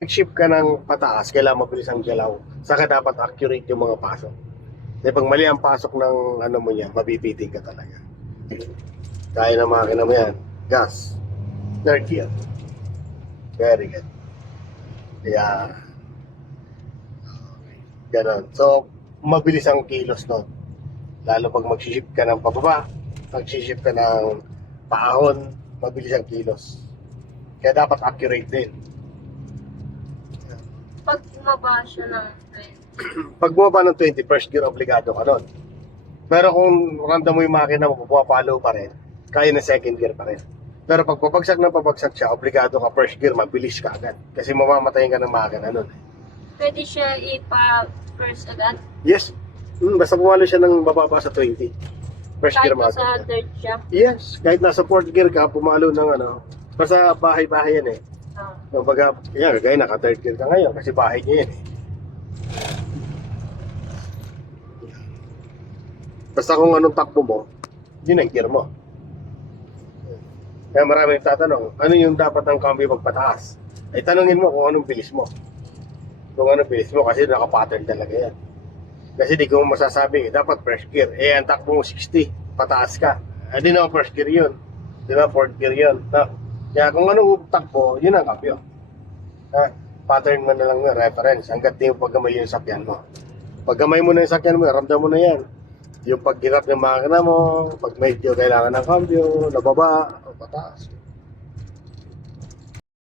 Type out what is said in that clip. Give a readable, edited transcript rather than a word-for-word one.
Shift ka ng pataas, kailangan mabilis ang galaw. Saka dapat accurate yung mga pasok. Dahil pag mali ang pasok ng ano mo yan, mabibiting ka talaga. Kaya na makina mo yan. Gas. Third gear. Very good. Kaya, ganon. So, mabilis ang kilos nun. Lalo pag mag-shift ka ng pababa, mag-shift ka ng paahon, mabilis ang kilos. Kaya dapat accurate din. Pag bumaba siya ng 20. Pag bumaba ng 20, first gear, obligado ka nun. Pero kung random mo yung makina mo, pumapalo pa rin, kaya na second gear pa rin. Pero pag pabagsak siya, obligado ka first gear, mabilis ka agad. Kasi mamamatayin ka ng makina nun. Pwede siya ipa-first agad. Yes. Basta pumalo siya ng bababa sa 20. First Kahit gear nasa makina. third siya. Yes. Kahit nasa fourth gear ka, pumalo ng ano. Basta bahay-bahay yan eh. Ah. Kumbaga, yan, kagaya naka third gear ka ngayon kasi bahay niya yan eh. Basta kung anong takbo mo, yun ang gear mo. Kaya marami nagtatanong, ano yung dapat ang cambio pagpataas? Ay tanungin mo kung anong bilis mo. Kung anong bilis mo kasi naka-pattern talaga yan. Kasi di ko masasabi, dapat first gear. Eh, ang takbo mo 60, pataas ka. Hindi naman first gear yun. Di ba, fourth gear yun. No? Kaya kung anong takbo, yun ang cambio. Ha? Pattern mo na lang yung reference hanggat di mo paggamay yung sakyan mo. Paggamay mo na yung sakyan mo, ramdam mo na yan. Yung paghirap ng makina mo, pag medyo kailangan ng cambio, nababa, o pataas.